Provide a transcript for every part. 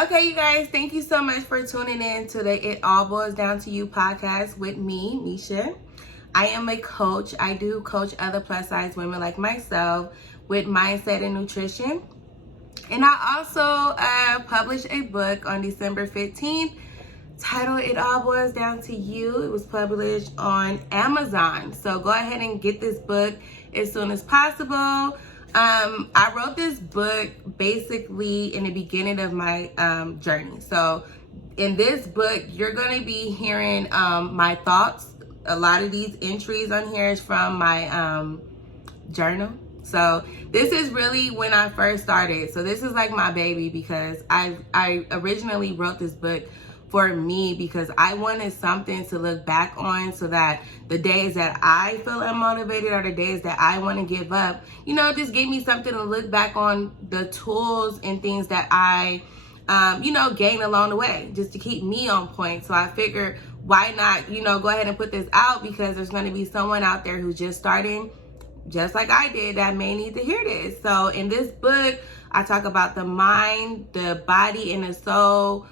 Okay, you guys, thank you so much for tuning in to the It All Boils Down to You podcast with me, Misha. I am a coach. I do coach other plus size women like myself with mindset and nutrition. And I also published a book on December 15th titled It All Boils Down to You. It was published on Amazon. So go ahead and get this book as soon as possible. I wrote this book basically in the beginning of my journey. So in this book, you're going to be hearing my thoughts. A lot of these entries on here is from my journal. So this is really when I first started. So this is like my baby because I originally wrote this book for me because I wanted something to look back on so that the days that I feel unmotivated or the days that I want to give up, just give me something to look back on, the tools and things that I, gain along the way just to keep me on point. So I figured why not, go ahead and put this out because there's going to be someone out there who's just starting just like I did that may need to hear this. So in this book, I talk about the mind, the body, and the soul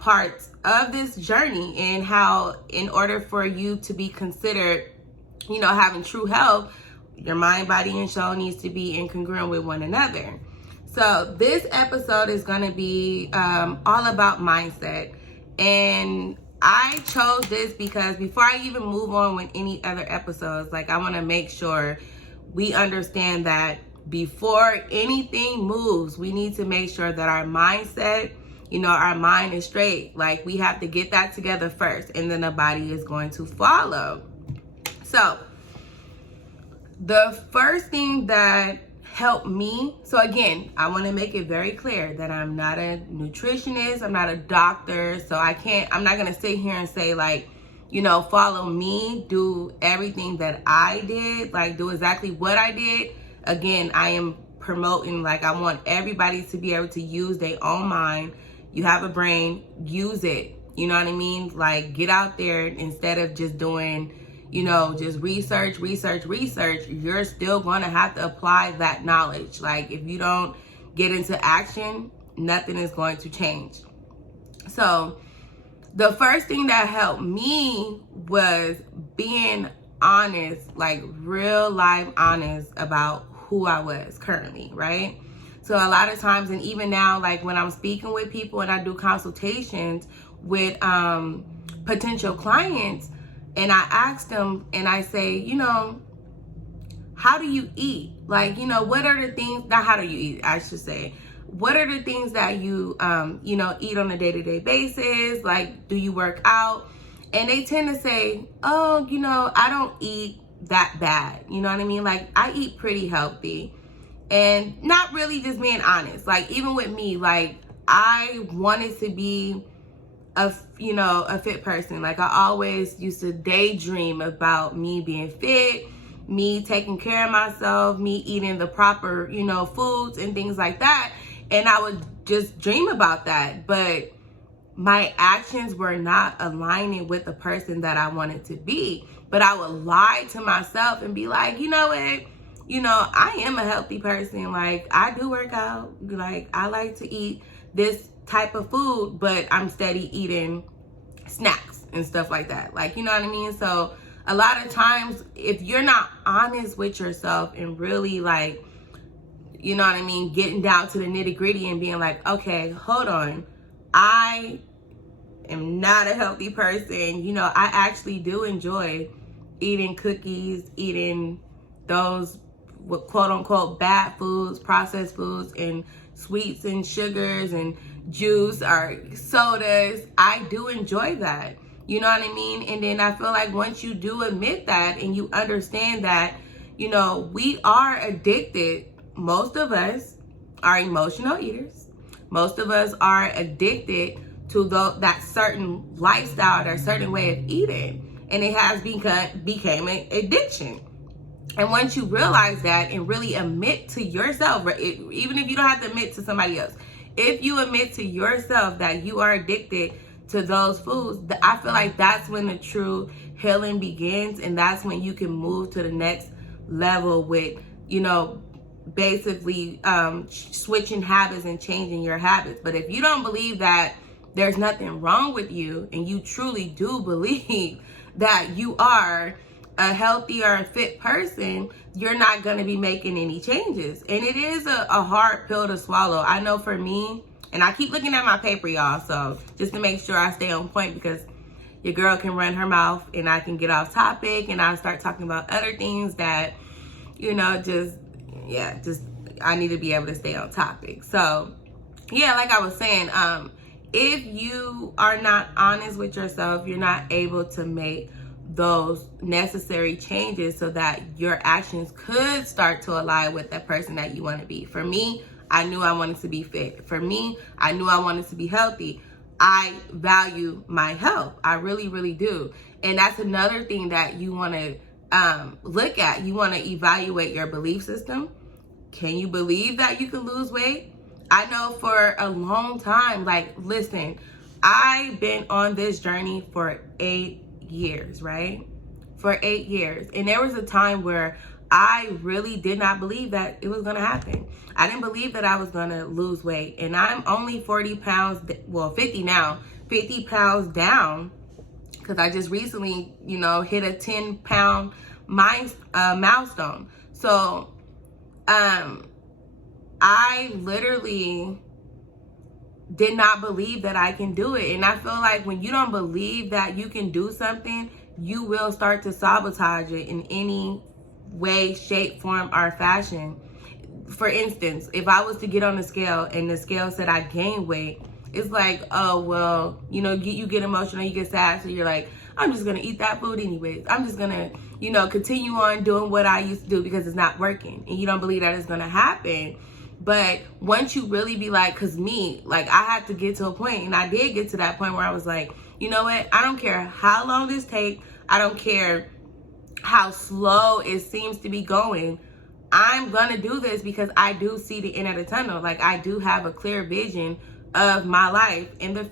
parts of this journey and how in order for you to be considered, having true health, your mind, body, and soul needs to be incongruent with one another. So this episode is going to be all about mindset. And I chose this because before I even move on with any other episodes, I want to make sure we understand that before anything moves, we need to make sure that our mindset, our mind is straight. We have to get that together first, and then the body is going to follow. So the first thing that helped me, so again, I want to make it very clear that I'm not a nutritionist, I'm not a doctor, so I'm not going to sit here and say follow me, do everything that I did, do exactly what I did. Again, I am promoting, I want everybody to be able to use their own mind. You have a brain, use it. You know what I mean? Get out there instead of just doing, just research. You're still going to have to apply that knowledge. If you don't get into action, nothing is going to change. So the first thing that helped me was being honest, real life honest about who I was currently, right? So a lot of times, and even now, when I'm speaking with people and I do consultations with potential clients, and I ask them and I say, how do you eat? What are the things, not how do you eat, I should say. What are the things that you, eat on a day-to-day basis? Do you work out? And they tend to say, oh, I don't eat that bad. You know what I mean? I eat pretty healthy. And not really just being honest. Even with me, I wanted to be a fit person. I always used to daydream about me being fit, me taking care of myself, me eating the proper, foods and things like that. And I would just dream about that. But my actions were not aligning with the person that I wanted to be. But I would lie to myself and be like, you know what? I am a healthy person. I do work out. I like to eat this type of food, but I'm steady eating snacks and stuff like that. You know what I mean? So a lot of times, if you're not honest with yourself and really you know what I mean, getting down to the nitty gritty and being okay, hold on, I am not a healthy person. I actually do enjoy eating cookies, eating those quote unquote bad foods, processed foods, and sweets and sugars and juice or sodas. I do enjoy that. You know what I mean? And then I feel once you do admit that and you understand that, we are addicted. Most of us are emotional eaters. Most of us are addicted to that certain lifestyle, that certain way of eating. And it has became an addiction. And once you realize that and really admit to yourself, even if you don't have to admit to somebody else, if you admit to yourself that you are addicted to those foods, I feel that's when the true healing begins. And that's when you can move to the next level with, basically switching habits and changing your habits. But if you don't believe that there's nothing wrong with you, and you truly do believe that you are a healthy or a fit person, you're not going to be making any changes. And it is a hard pill to swallow. I know for me, and I keep looking at my paper, y'all, so just to make sure I stay on point, because your girl can run her mouth and I can get off topic and I'll start talking about other things that, just I need to be able to stay on topic. So yeah, like I was saying, if you are not honest with yourself, you're not able to make those necessary changes so that your actions could start to align with that person that you want to be. For me, I knew I wanted to be fit. For me, I knew I wanted to be healthy. I value my health. I really, really do. And that's another thing that you want to look at. You want to evaluate your belief system. Can you believe that you can lose weight? I know for a long time, listen, I've been on this journey for 8 years, right? For 8 years. And there was a time where I really did not believe that it was going to happen. I didn't believe that I was going to lose weight. And I'm only 40 pounds, 50 now, 50 pounds down, because I just recently, hit a 10-pound milestone. So, I literally did not believe that I can do it. And I feel like when you don't believe that you can do something, you will start to sabotage it in any way, shape, form, or fashion. For instance, if I was to get on the scale and the scale said I gained weight, it's like, oh, well, you get emotional, you get sad, so you're like, I'm just going to eat that food anyways. I'm just going to, continue on doing what I used to do because it's not working. And you don't believe that it's going to happen. But once you really be like, because me, I had to get to a point, and I did get to that point where I was like, you know what? I don't care how long this takes. I don't care how slow it seems to be going. I'm going to do this because I do see the end of the tunnel. I do have a clear vision of my life in the,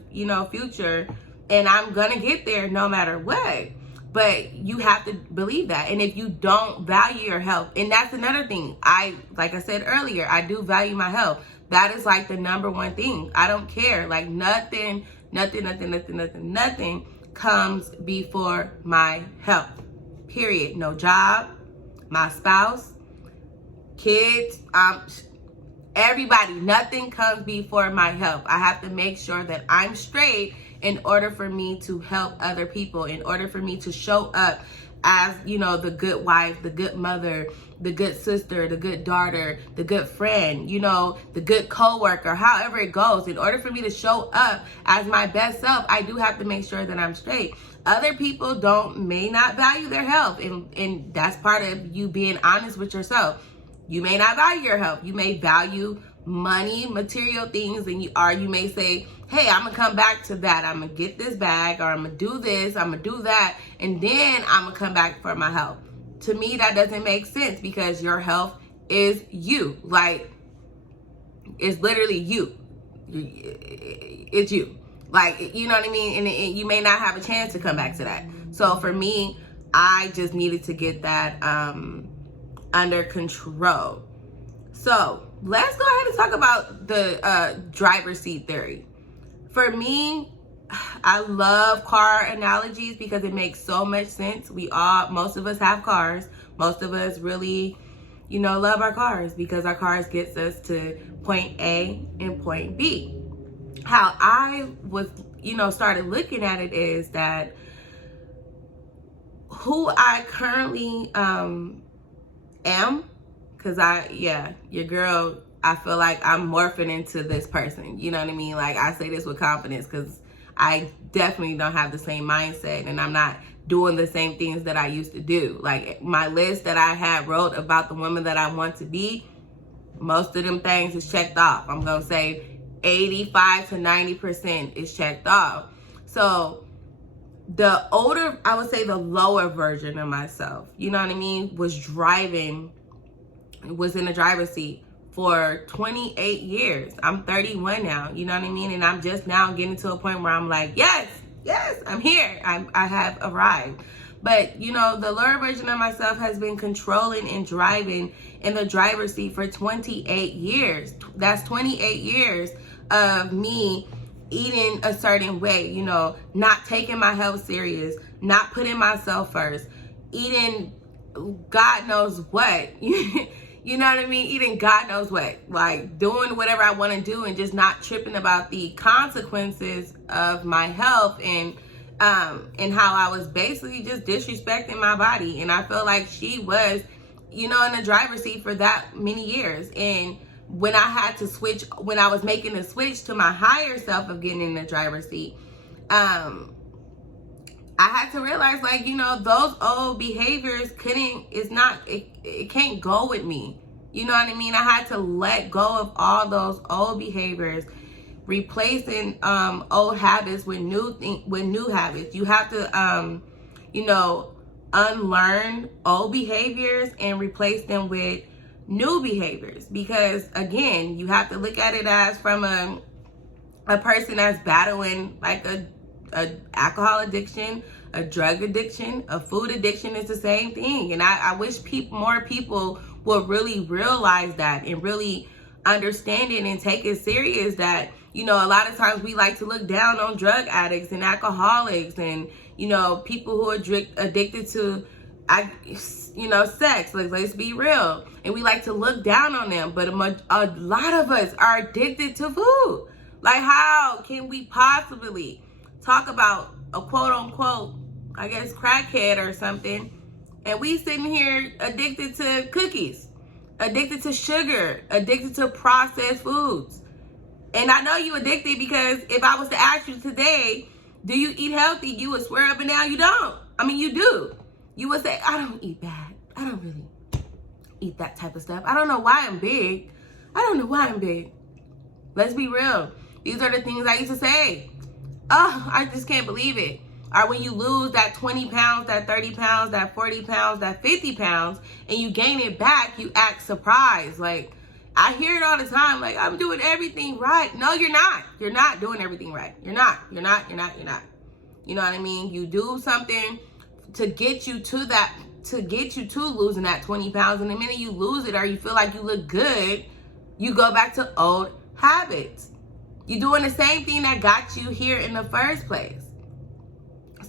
future, and I'm going to get there no matter what. But you have to believe that. And if you don't value your health, and that's another thing, like I said earlier, I do value my health. That is the number one thing. I don't care. Nothing comes before my health. Period. No job, my spouse, kids, everybody, nothing comes before my health. I have to make sure that I'm straight in order for me to help other people, in order for me to show up as, the good wife, the good mother, the good sister, the good daughter, the good friend, the good coworker, however it goes. In order for me to show up as my best self, I do have to make sure that I'm straight. Other people may not value their health, and that's part of you being honest with yourself. You may not value your health. You may value money, material things, and you may say, hey, I'm gonna come back to that. I'm gonna get this bag, or I'm gonna do this, I'm gonna do that, and then I'm gonna come back for my health. To me, that doesn't make sense, because your health is you. It's literally you. It's you. You know what I mean? And you may not have a chance to come back to that. So for me, I just needed to get that under control. So let's go ahead and talk about the driver's seat theory. For me, I love car analogies because it makes so much sense. Most of us have cars. Most of us really, love our cars because our cars gets us to point A and point B. How I was, started looking at it is that who I currently am, because your girl, I feel like I'm morphing into this person. You know what I mean? I say this with confidence because I definitely don't have the same mindset, and I'm not doing the same things that I used to do. My list that I had wrote about the woman that I want to be, most of them things is checked off. I'm going to say 85 to 90% is checked off. So the older, I would say the lower version of myself, you know what I mean, was in the driver's seat for 28 years. I'm 31 now, you know what I mean? And I'm just now getting to a point where I'm like, yes, I'm here. I have arrived. But, you know, the lower version of myself has been controlling and driving in the driver's seat for 28 years. That's 28 years of me eating a certain way, you know, not taking my health serious, not putting myself first, eating God knows what. You know what I mean? Eating God knows what. Like doing whatever I want to do and just not tripping about the consequences of my health and how I was basically just disrespecting my body. And I feel like she was, you know, in the driver's seat for that many years. And when I had to switch, when I was making the switch to my higher self of getting in the driver's seat, I had to realize, like, you know, those old behaviors it can't go with me. You know what I mean? I had to let go of all those old behaviors, replacing old habits with new habits. You have to, you know, unlearn old behaviors and replace them with new behaviors. Because again, you have to look at it as from a person that's battling like a alcohol addiction, a drug addiction, a food addiction. Is the same thing. And I wish more people would really realize that and really understand it and take it serious, that, you know, a lot of times we like to look down on drug addicts and alcoholics and, you know, people who are addicted to, you know, sex. Like, let's be real. And we like to look down on them. But a lot of us are addicted to food. Like, how can we possibly talk about a quote unquote, I guess, crackhead or something, and we sitting here addicted to cookies, addicted to sugar, addicted to processed foods? And I know you addicted, because if I was to ask you today, do you eat healthy? You would swear up and down you don't. I mean, you do. You would say, I don't eat bad. I don't really eat that type of stuff. I don't know why I'm big. I don't know why I'm big. Let's be real. These are the things I used to say. Oh, I just can't believe it. Or when you lose that 20 pounds, that 30 pounds, that 40 pounds, that 50 pounds, and you gain it back, you act surprised. Like, I hear it all the time. Like, I'm doing everything right. No, you're not. You're not doing everything right. You're not. You know what I mean? You do something to get you to that, to get you to losing that 20 pounds. And the minute you lose it or you feel like you look good, you go back to old habits. You're doing the same thing that got you here in the first place.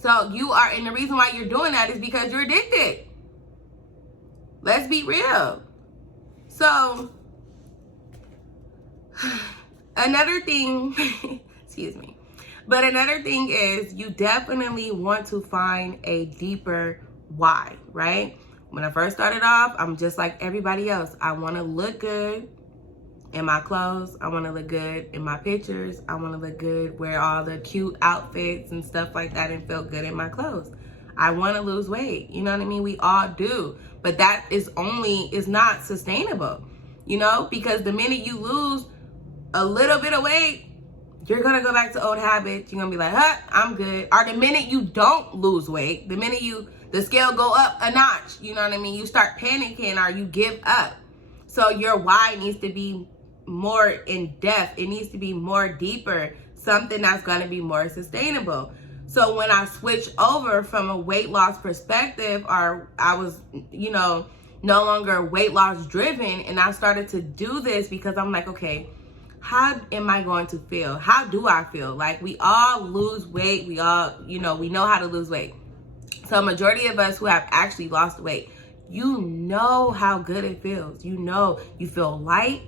So you are, and the reason why you're doing that is because you're addicted. Let's be real. So another thing, excuse me, but another thing is you definitely want to find a deeper why, right? When I first started off, I'm just like everybody else. I want to look good in my clothes. I want to look good in my pictures. I want to look good, wear all the cute outfits and stuff like that, and feel good in my clothes. I want to lose weight. You know what I mean? We all do. But that is not sustainable, you know, because the minute you lose a little bit of weight, you're going to go back to old habits. You're going to be like, I'm good. Or the minute you don't lose weight, the minute the scale go up a notch, you know what I mean? You start panicking or you give up. So your why needs to be more in depth. It needs to be more deeper, something that's going to be more sustainable. So when I switched over from a weight loss perspective, or I was, you know, no longer weight loss driven, and I started to do this because I'm like, okay, how am I going to feel? How do I feel? Like, we all lose weight. We all, you know, we know how to lose weight. So majority of us who have actually lost weight, you know how good it feels. You know, you feel light.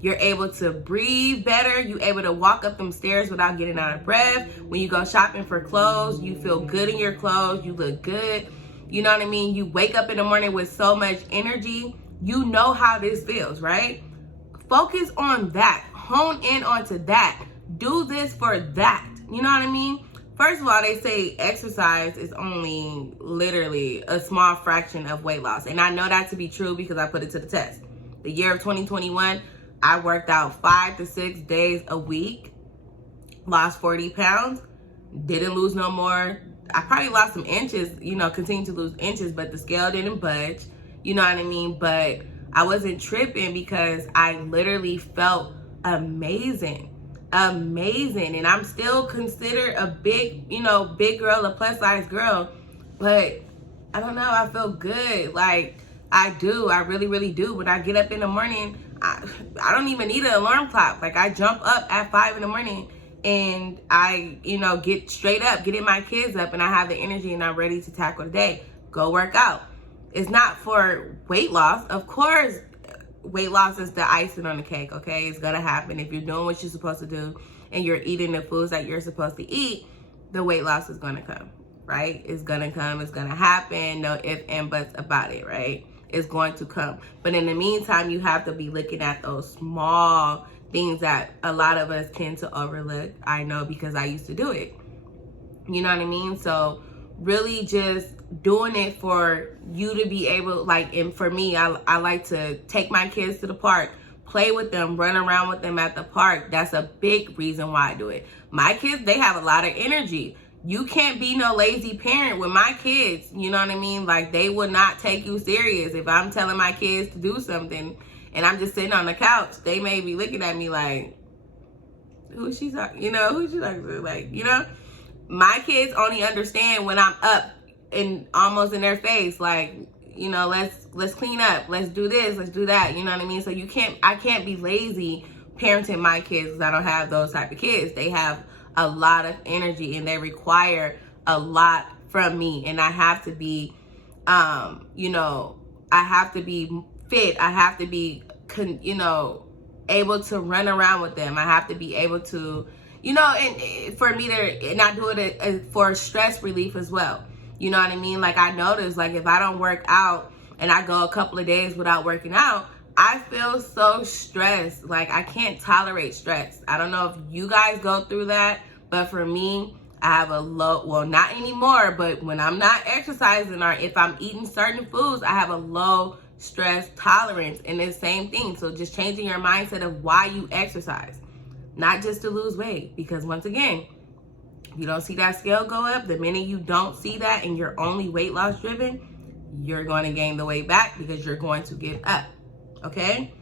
You're able to breathe better. You're able to walk up them stairs without getting out of breath. When you go shopping for clothes, you feel good in your clothes. You look good. You know what I mean? You wake up in the morning with so much energy. You know how this feels, right? Focus on that. Hone in onto that. Do this for that. You know what I mean? First of all, they say exercise is only literally a small fraction of weight loss. And I know that to be true because I put it to the test. The year of 2021, I worked out 5 to 6 days a week, lost 40 pounds, didn't lose no more. I probably lost some inches, you know, continued to lose inches, but the scale didn't budge, you know what I mean? But I wasn't tripping because I literally felt amazing. And I'm still considered a big, you know, big girl, a plus size girl, but I don't know, I feel good. Like, I do. I really, really do. When I get up in the morning, I don't even need an alarm clock. Like, I jump up at 5 in the morning and I, get straight up, getting my kids up, and I have the energy and I'm ready to tackle the day. Go work out. It's not for weight loss. Of course, weight loss is the icing on the cake, okay? It's gonna happen. If you're doing what you're supposed to do and you're eating the foods that you're supposed to eat, the weight loss is gonna come, right? It's gonna come, it's gonna happen. No ifs and buts about it, right? It's going to come. But in the meantime, you have to be looking at those small things that a lot of us tend to overlook. I know, because I used to do it. You know what I mean? So really just doing it for you to be able, like, and for me, I like to take my kids to the park, play with them, run around with them at the park. That's a big reason why I do it. My kids, they have a lot of energy. You can't be no lazy parent with my kids. You know what I mean? Like, they will not take you serious. If I'm telling my kids to do something and I'm just sitting on the couch, they may be looking at me like, who's she talking? Who's she talking to? Like, my kids only understand when I'm up and almost in their face, like, let's clean up, let's do this, let's do that. You know what I mean? So I can't be lazy parenting my kids because I don't have those type of kids. They have a lot of energy and they require a lot from me, and I have to be, I have to be fit. I have to be, able to run around with them. I have to be able to, and for me to not do it for stress relief as well. You know what I mean? Like, I notice, like, if I don't work out and I go a couple of days without working out, I feel so stressed. Like, I can't tolerate stress. I don't know if you guys go through that, but for me, I have a low, well, not anymore, but when I'm not exercising or if I'm eating certain foods, I have a low stress tolerance. And it's the same thing. So just changing your mindset of why you exercise, not just to lose weight. Because once again, you don't see that scale go up. The minute you don't see that and you're only weight loss driven, you're going to gain the weight back because you're going to give up. Okay?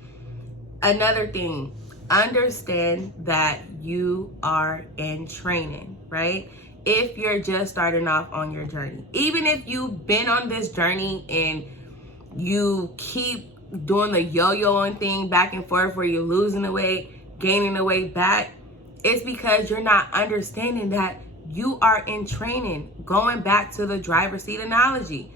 Another thing, understand that you are in training, right? If you're just starting off on your journey, even if you've been on this journey and you keep doing the yo-yoing thing back and forth where you're losing the weight, gaining the weight back, it's because you're not understanding that you are in training. Going back to the driver's seat analogy,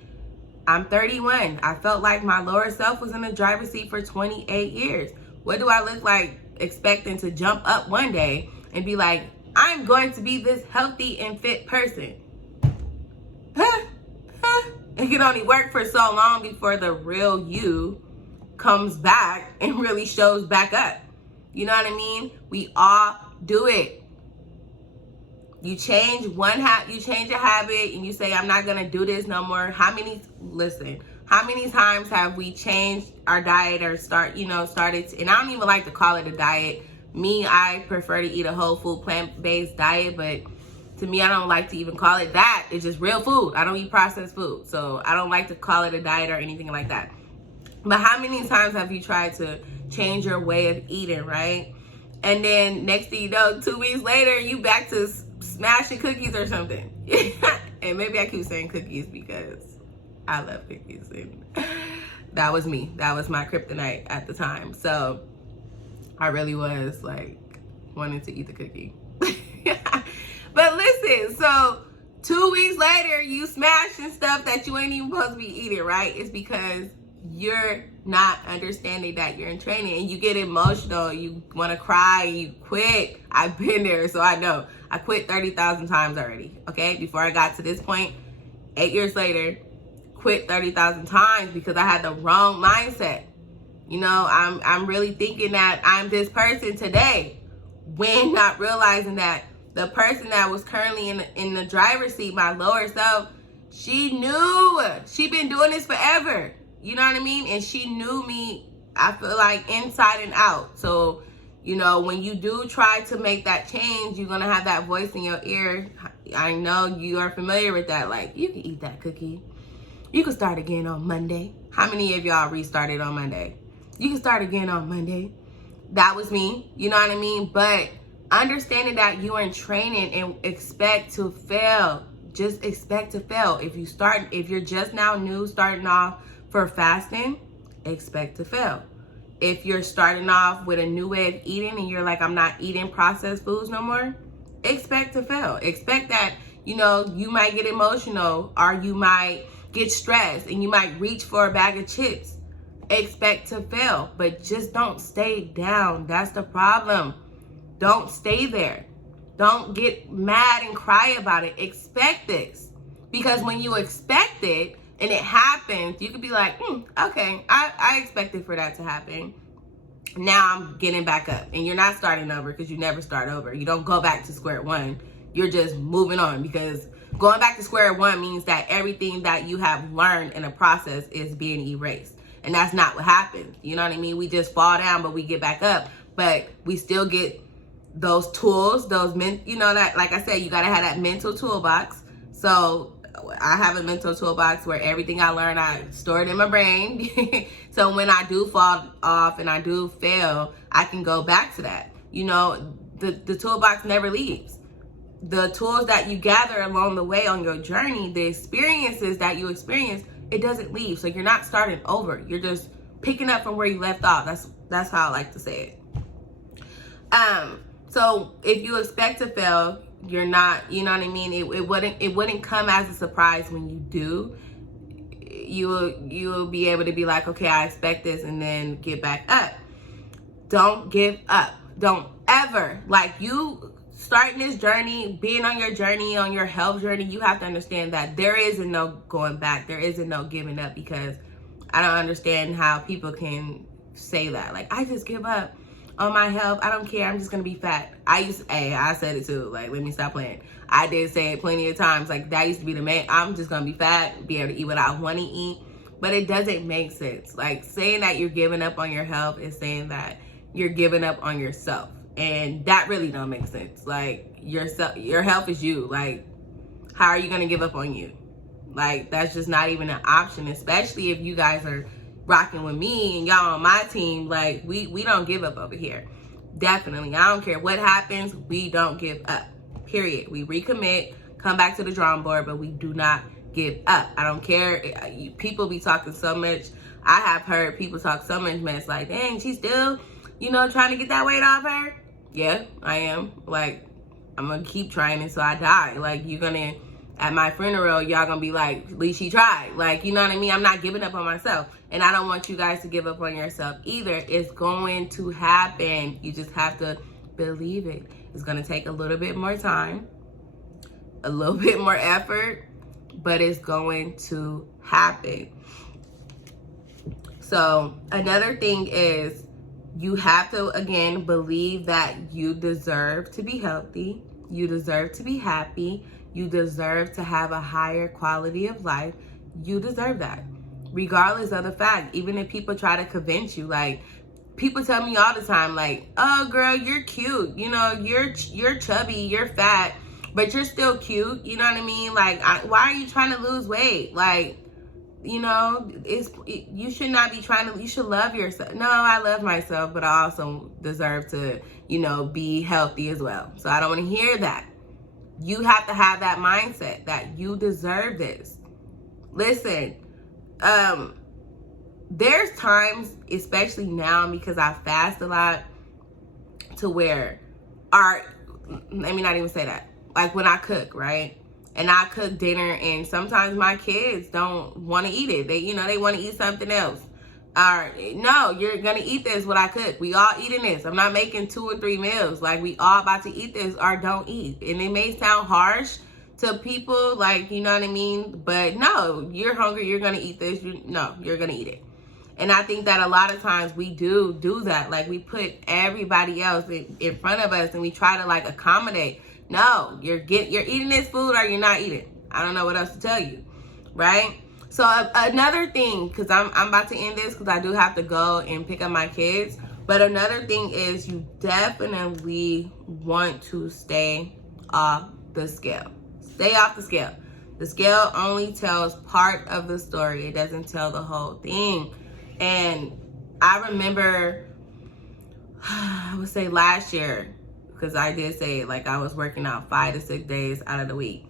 I'm 31. I felt like my lower self was in the driver's seat for 28 years. What do I look like expecting to jump up one day and be like, I'm going to be this healthy and fit person? It can only work for so long before the real you comes back and really shows back up. You know what I mean? We all do it. You change you change a habit and you say, I'm not going to do this no more. How many times have we changed our diet or started to, and I don't even like to call it a diet. Me, I prefer to eat a whole food plant-based diet, but to me, I don't like to even call it that. It's just real food. I don't eat processed food. So I don't like to call it a diet or anything like that. But how many times have you tried to change your way of eating, right? And then next thing you know, 2 weeks later, you back to smashing cookies or something. And maybe I keep saying cookies because I love cookies. And that was me. That was my kryptonite at the time. So I really was like wanting to eat the cookie. But listen, so 2 weeks later, you smashing stuff that you ain't even supposed to be eating, right? It's because you're not understanding that you're in training and you get emotional. You want to cry, you quit. I've been there, so I know. I quit 30,000 times already, okay? Before I got to this point, 8 years later, quit 30,000 times because I had the wrong mindset. I'm really thinking that I'm this person today when not realizing that the person that was currently in the driver's seat, my lower self, she knew. She been doing this forever. You know what I mean? And she knew me, I feel like, inside and out. So, when you do try to make that change, you're going to have that voice in your ear. I know you are familiar with that. Like, you can eat that cookie. You can start again on Monday. How many of y'all restarted on Monday? You can start again on Monday. That was me. You know what I mean? But understanding that you are in training and expect to fail. just expect to fail. If you're just now new starting off for fasting, expect to fail. If you're starting off with a new way of eating and you're like, I'm not eating processed foods no more, expect to fail. Expect that, you might get emotional, or you might get stressed and you might reach for a bag of chips. Expect to fail, but just don't stay down. That's the problem. Don't stay there. Don't get mad and cry about it. Expect this. Because when you expect it and it happens, you could be like, okay, I expected for that to happen. Now I'm getting back up. And you're not starting over, because you never start over. You don't go back to square one. You're just moving on, because going back to square one means that everything that you have learned in the process is being erased. And that's not what happens. You know what I mean? We just fall down, but we get back up. But we still get those tools, that, like I said, you got to have that mental toolbox. So I have a mental toolbox where everything I learn, I store it in my brain. So when I do fall off and I do fail, I can go back to that. The toolbox never leaves. The tools that you gather along the way on your journey, the experiences that you experience, it doesn't leave. So you're not starting over. You're just picking up from where you left off. That's how I like to say it. So if you expect to fail, you're not, you know what I mean? It wouldn't come as a surprise when you do. You will be able to be like, okay, I expect this, and then get back up. Don't give up. Don't ever, you starting this journey, being on your journey, on your health journey, you have to understand that there is no going back. There isn't no giving up, because I don't understand how people can say that. Like, I just give up on my health. I don't care. I'm just going to be fat. I said it too. Like, let me stop playing. I did say it plenty of times. Like, that used to be the main, I'm just going to be fat, be able to eat what I want to eat. But it doesn't make sense. Like, saying that you're giving up on your health is saying that you're giving up on yourself. And that really don't make sense. Like, your health is you. Like, how are you going to give up on you? Like, that's just not even an option, especially if you guys are rocking with me and y'all on my team. Like, we don't give up over here. Definitely. I don't care what happens. We don't give up. Period. We recommit, come back to the drawing board, but we do not give up. I don't care. People be talking so much. I have heard people talk so much mess, like, dang, she's still, trying to get that weight off her. Yeah, I am. Like, I'm going to keep trying until I die. Like, at my funeral, y'all going to be like, at least she tried. Like, you know what I mean? I'm not giving up on myself. And I don't want you guys to give up on yourself either. It's going to happen. You just have to believe it. It's going to take a little bit more time, a little bit more effort, but it's going to happen. So another thing is, you have to, again, believe that you deserve to be healthy. You deserve to be happy. You deserve to have a higher quality of life. You deserve that, regardless of the fact. Even if people try to convince you, like, people tell me all the time, like, oh, girl, you're cute. You're chubby, you're fat, but you're still cute. You know what I mean? Like, why are you trying to lose weight? Like, you should not be you should love yourself. No, I love myself, but I also deserve to, be healthy as well. So I don't want to hear that. You have to have that mindset that you deserve this. Listen, there's times, especially now, because I fast a lot, to where, let me not even say that. Like, when I cook, right? And I cook dinner, and sometimes my kids don't want to eat it. They want to eat something else. No, you're going to eat this, what I cook. We all eating this. I'm not making 2 or 3 meals. Like, we all about to eat this, or don't eat. And it may sound harsh to people, like, you know what I mean? But no, you're hungry, you're going to eat this. You're going to eat it. And I think that a lot of times we do that. Like, we put everybody else in front of us, and we try to, like, accommodate. No, you're eating this food, or you're not eating. I don't know what else to tell you, right? So another thing, because I'm about to end this, because I do have to go and pick up my kids. But another thing is, you definitely want to stay off the scale. Stay off the scale. The scale only tells part of the story. It doesn't tell the whole thing. And I remember, I would say last year, because I did say, like, I was working out 5 to 6 days out of the week.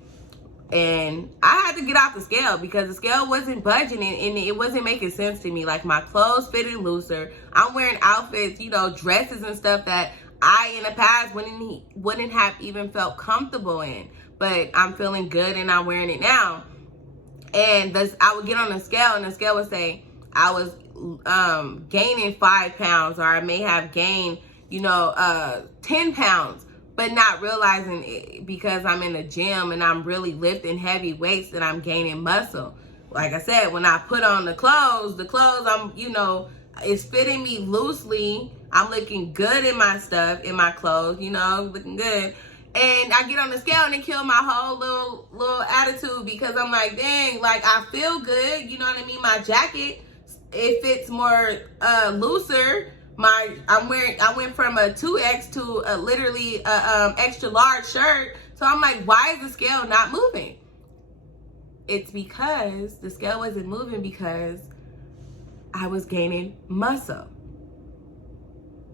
And I had to get off the scale because the scale wasn't budging and it wasn't making sense to me. Like, my clothes fitted looser. I'm wearing outfits, dresses and stuff that I in the past wouldn't have even felt comfortable in. But I'm feeling good and I'm wearing it now. And I would get on the scale and the scale would say I was gaining 5 pounds, or I may have gained, 10 pounds. But not realizing it, because I'm in the gym and I'm really lifting heavy weights, that I'm gaining muscle. Like I said, when I put on the clothes, I'm, it's fitting me loosely. I'm looking good in my stuff, in my clothes, looking good. And I get on the scale and it killed my whole little attitude, because I'm like, dang, like, I feel good. You know what I mean? My jacket, it fits more looser. I went from a 2X to literally a extra large shirt. So I'm like, why is the scale not moving? It's because the scale wasn't moving because I was gaining muscle.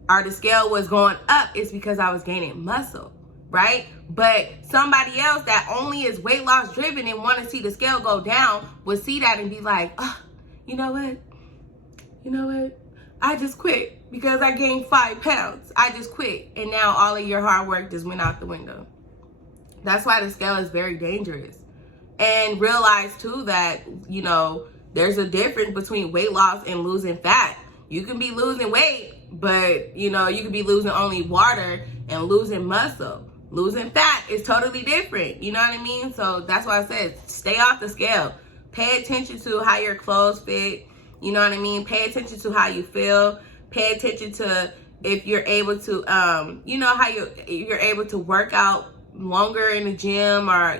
Or the scale was going up, it's because I was gaining muscle, right? But somebody else that only is weight loss driven and want to see the scale go down would see that and be like, oh, you know what? I just quit because I gained 5 pounds. I just quit. And now all of your hard work just went out the window. That's why the scale is very dangerous. And realize too that, there's a difference between weight loss and losing fat. You can be losing weight, but you can be losing only water and losing muscle. Losing fat is totally different. You know what I mean? So that's why I said, stay off the scale. Pay attention to how your clothes fit. You know what I mean? Pay attention to how you feel. Pay attention to if you're able to, how you're able to work out longer in the gym, or,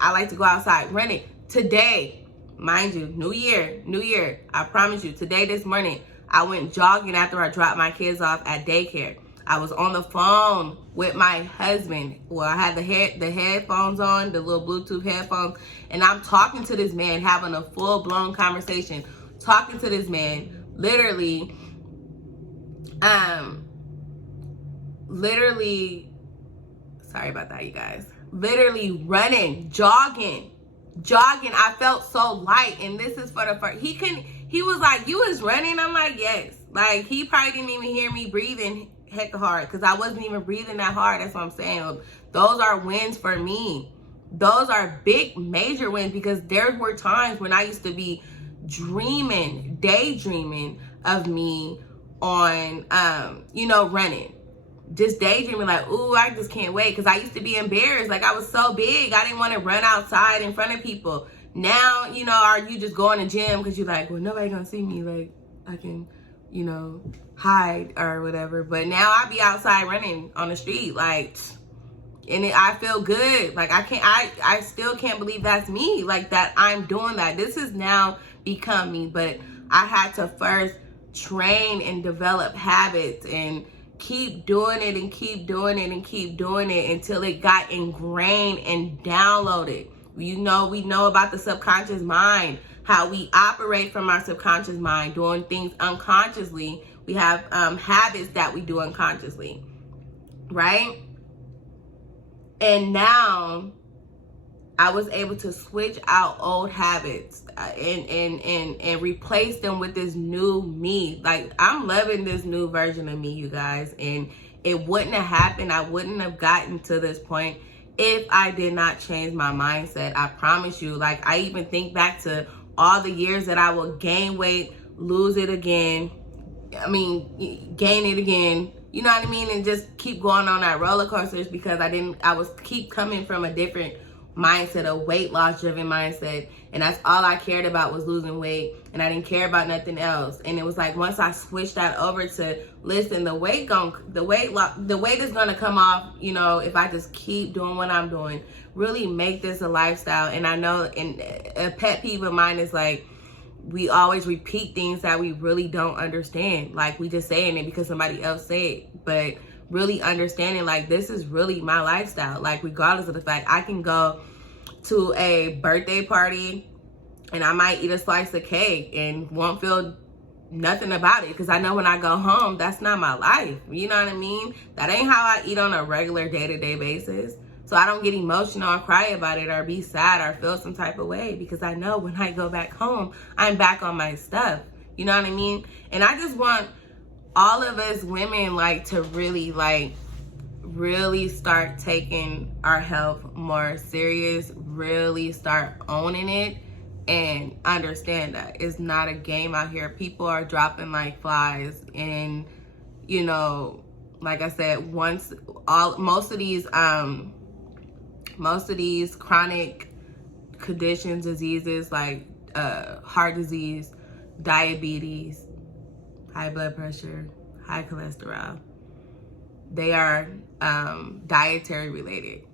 I like to go outside running. Today, mind you, new year, I promise you, this morning, I went jogging after I dropped my kids off at daycare. I was on the phone with my husband. Well, I had the headphones on, the little Bluetooth headphones, and I'm talking to this man, having a full-blown conversation. Talking to this man, literally, sorry about that, you guys. Literally running, jogging. I felt so light, and this is for the first. He was like, "You was running?" I'm like, "Yes." Like, he probably didn't even hear me breathing heck hard, because I wasn't even breathing that hard. That's what I'm saying. Those are wins for me. Those are big, major wins, because there were times when I used to be daydreaming of me on, running. Just daydreaming like, ooh, I just can't wait. Because I used to be embarrassed. Like, I was so big. I didn't want to run outside in front of people. Now, are you just going to gym because you're like, well, nobody going to see me. Like, I can, hide or whatever. But now I be outside running on the street. Like, and I feel good. Like, I still can't believe that's me. Like, that I'm doing that. This is now become me, but I had to first train and develop habits and keep doing it and keep doing it and keep doing it until it got ingrained and downloaded. We know about the subconscious mind, how we operate from our subconscious mind, doing things unconsciously. We have habits that we do unconsciously, right? And now I was able to switch out old habits and replace them with this new me. Like, I'm loving this new version of me, you guys. And it wouldn't have happened. I wouldn't have gotten to this point if I did not change my mindset. I promise you. Like, I even think back to all the years that I would gain weight, lose it again. Gain it again. You know what I mean? And just keep going on that roller coasters, because I was keep coming from a different mindset, a weight loss driven mindset, and that's all I cared about was losing weight, and I didn't care about nothing else. And it was like, once I switched that over to, listen, the weight is gonna come off, if I just keep doing what I'm doing, really make this a lifestyle. And I know, and a pet peeve of mine is like, we always repeat things that we really don't understand. Like, we just saying it because somebody else said it, but really understanding, like, this is really my lifestyle. Like, regardless of the fact, I can go to a birthday party and I might eat a slice of cake and won't feel nothing about it, because I know when I go home, that's not my life. You know what I mean? That ain't how I eat on a regular day-to-day basis. So I don't get emotional or cry about it or be sad or feel some type of way, because I know when I go back home, I'm back on my stuff. You know what I mean? And I just want all of us women like to really start taking our health more serious, really start owning it, and understand that it's not a game out here. People are dropping like flies, and you know, like I said, most of these chronic conditions, diseases like heart disease, diabetes, high blood pressure, high cholesterol, they are dietary related.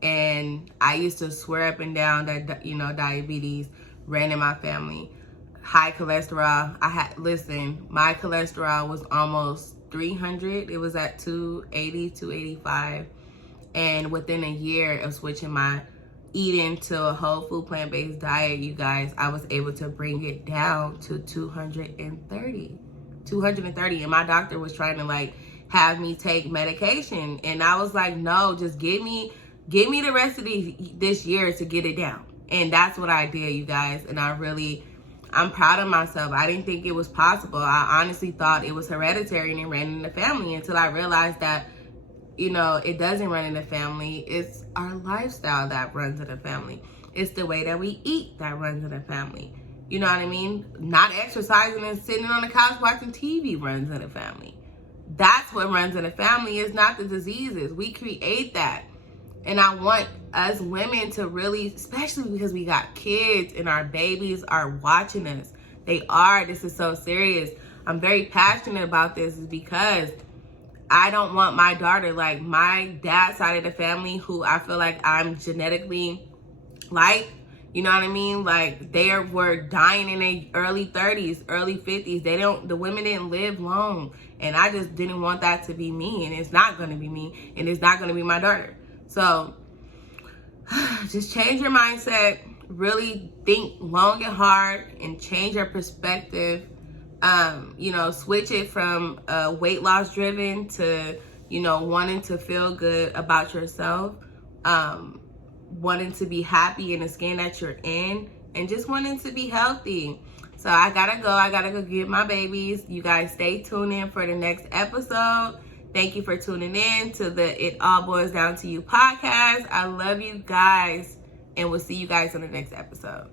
And I used to swear up and down that, you know, diabetes ran in my family. High cholesterol, my cholesterol was almost 300. It was at 280, 285. And within a year of switching my eating to a whole food plant-based diet, you guys, I was able to bring it down to 230. And my doctor was trying to like have me take medication, and I was like, no, just give me the rest of this year to get it down. And that's what I did, you guys. And I'm proud of myself. I didn't think it was possible. I honestly thought it was hereditary and it ran in the family, until I realized that, you know, it doesn't run in the family. It's our lifestyle that runs in the family. It's the way that we eat that runs in the family. You know what I mean? Not exercising and sitting on the couch watching TV runs in the family. That's what runs in the family, is not the diseases. We create that. And I want us women to really, especially because we got kids and our babies are watching us. This is so serious. I'm very passionate about this, is because I don't want my daughter, like my dad's side of the family, who I feel like I'm genetically like, you know what I mean? Like were dying in their early 30s, early 50s. The women didn't live long. And I just didn't want that to be me. And it's not going to be me. And it's not going to be my daughter. So just change your mindset. Really think long and hard and change your perspective. You know, switch it from weight loss driven to, you know, wanting to feel good about yourself. Wanting to be happy in the skin that you're in, and just wanting to be healthy. So I gotta go get my babies. You guys stay tuned in for the next episode. Thank you for tuning in to the It All Boils Down to You podcast. I love you guys, and we'll see you guys on the next episode.